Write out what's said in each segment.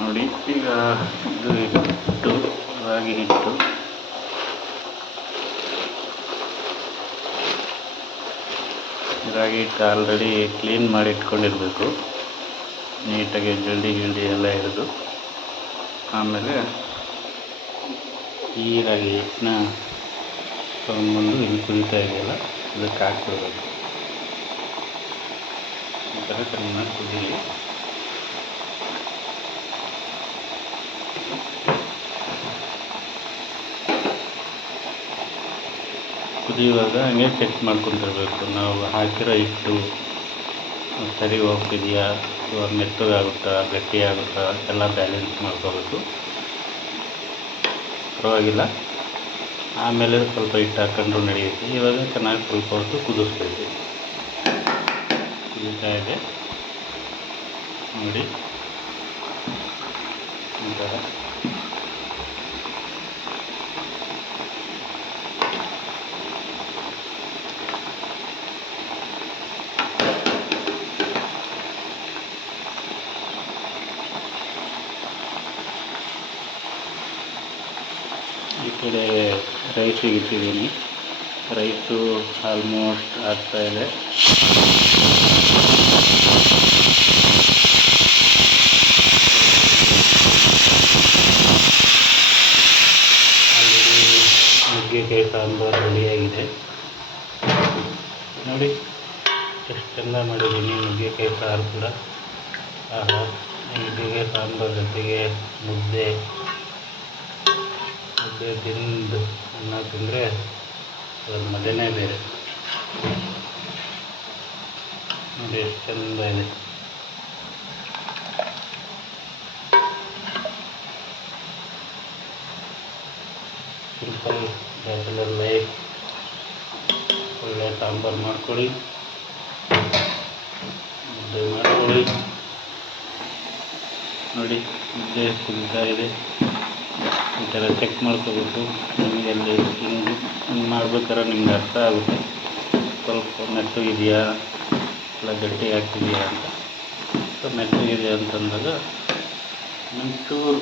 ನೋಡಿ. ಈಗ ಇದು ಹಿಟ್ಟು, ರಾಗಿ ಹಿಟ್ಟು. ರಾಗಿ ಹಿಟ್ಟು ಆಲ್ರೆಡಿ ಕ್ಲೀನ್ ಮಾಡಿ ಇಟ್ಕೊಂಡಿರಬೇಕು, ನೀಟಾಗಿ ಜಲ್ಡಿ ಎಲ್ಲ ಹಿಡಿದು. ಆಮೇಲೆ ಈ ರಾಗಿ ಹಿಟ್ಟನ್ನ ತೊಗೊಂಡ್ಬಂದು ಇಲ್ಲಿ ಕುದೀತಾ ಇದೆಯಲ್ಲ ಅದಕ್ಕೆ ಹಾಕ್ಬಿಡ್ಬೇಕು. ಈ ಥರ ಚೆನ್ನಾಗಿ ಕುದೀಲಿ. ಕುದಿಯುವಾಗ ಹಂಗೆ ಚೆಕ್ ಮಾಡ್ಕೊತಿರ್ಬೇಕು, ನಾವು ಹಾಕಿರೋ ಹಿಟ್ಟು ಸರಿ ಹೋಗ್ತಿದೆಯಾ ಅಥವಾ ಮೆತ್ತಗಾಗುತ್ತಾ ಗಟ್ಟಿಯಾಗುತ್ತಾ ಎಲ್ಲ ಬ್ಯಾಲೆನ್ಸ್ ಮಾಡ್ಕೋಬೇಕು. ಪರವಾಗಿಲ್ಲ, ಆಮೇಲೆ ಸ್ವಲ್ಪ ಹಿಟ್ಟು ಹಾಕ್ಕೊಂಡ್ರು ನಡೆಯುತ್ತೆ. ಇವಾಗ ಚೆನ್ನಾಗಿ ಸ್ವಲ್ಪ ಹೊತ್ತು ಕುದಿಸ್ಬೇಕು. ಕುದೀತಾ ಇದೆ ನೋಡಿ, ಈ ಥರ. ಈ ಕಡೆ ರೈಸಿಗೆ ಇಟ್ಟಿದ್ದೀನಿ. ರೈಸು ಆಲ್ಮೋಸ್ಟ್ ಆಗ್ತಾಯಿದೆ. ಆಲ್ರೆಡಿ ನುಗ್ಗೆಕಾಯಿ ಸಾಂಬಾರು ರೆಡಿಯಾಗಿದೆ ನೋಡಿ. ಎಷ್ಟು ಚೆಂದ ಮಾಡಿದ್ದೀನಿ ನುಗ್ಗೆಕಾಯಿ ಸಾರು ಕೂಡ. ನುಗ್ಗೆಕಾಯಿ ಸಾಂಬಾರು ಜೊತೆಗೆ ಮುದ್ದೆ ತಿಂದು ಅನ್ನ ತಿಂದರೆ ಅದ್ರ ಮಜನೇ ಬೇರೆ ನೋಡಿ, ಎಷ್ಟು ಚೆಂದ ಇದೆ. Simple bachelor life. ಒಳ್ಳೆ ಸಾಂಬಾರು ಮಾಡ್ಕೊಳ್ಳಿ, ಮುದ್ದೆ ಮಾಡ್ಕೊಳ್ಳಿ ನೋಡಿ. ಮುದ್ದೆ ಕುದೀತಾ ಇದೆ. ಈ ಥರ ಚೆಕ್ ಮಾಡ್ಕೋಬೇಕು. ನಿಮಗೆಲ್ಲಿ ಹಿಂಗೆ ಮಾಡ್ಬೇಕಾದ್ರೆ ನಿಮ್ಗೆ ಅರ್ಥ ಆಗುತ್ತೆ, ಸ್ವಲ್ಪ ಮೆತ್ತಗಿದೆಯಾ ಇಲ್ಲ ಗಟ್ಟಿ ಆಗ್ತಿದೆಯಾ ಅಂತ. ಸೊ ಮೆತ್ತಗಿದೆಯಾ ಅಂತಂದಾಗ ಒಂಚೂರು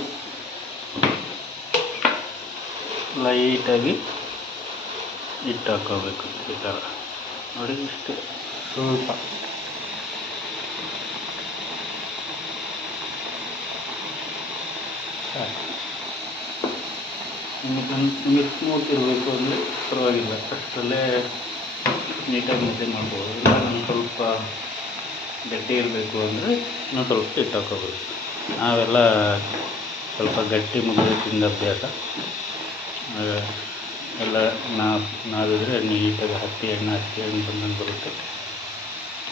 ಲೈಟಾಗಿ ಹಿಟ್ಟು ಹಾಕ್ಕೋಬೇಕು. ಈ ಥರ ನೋಡಿ, ಇಷ್ಟು ಸ್ವಲ್ಪ. ನಿಮಗೆ ಸ್ಮೂತ್ ಇರಬೇಕು ಅಂದರೆ ಪರವಾಗಿಲ್ಲ, ಅಷ್ಟರಲ್ಲೇ ನೀಟಾಗಿ ಮುದ್ದೆ ಮಾಡ್ಬೋದು. ಇಲ್ಲ ನಮ್ಗೆ ಸ್ವಲ್ಪ ಗಟ್ಟಿ ಇರಬೇಕು ಅಂದರೆ ನಾವು ಸ್ವಲ್ಪ ಹಿಟ್ಟು ಹಾಕ್ಕೋಬೇಕು. ನಾವೆಲ್ಲ ಸ್ವಲ್ಪ ಗಟ್ಟಿ ಮುದ್ದೆ ತಿಂದ ಅಭ್ಯಾಸ. ಎಲ್ಲ ನಾವಿದ್ರೆ ನೀಟಾಗಿ ಹತ್ತಿ ಎಣ್ಣೆ ಬಂದಂಗೆ ಬರುತ್ತೆ.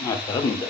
ಆ ಥರ ಮುದ್ದೆ.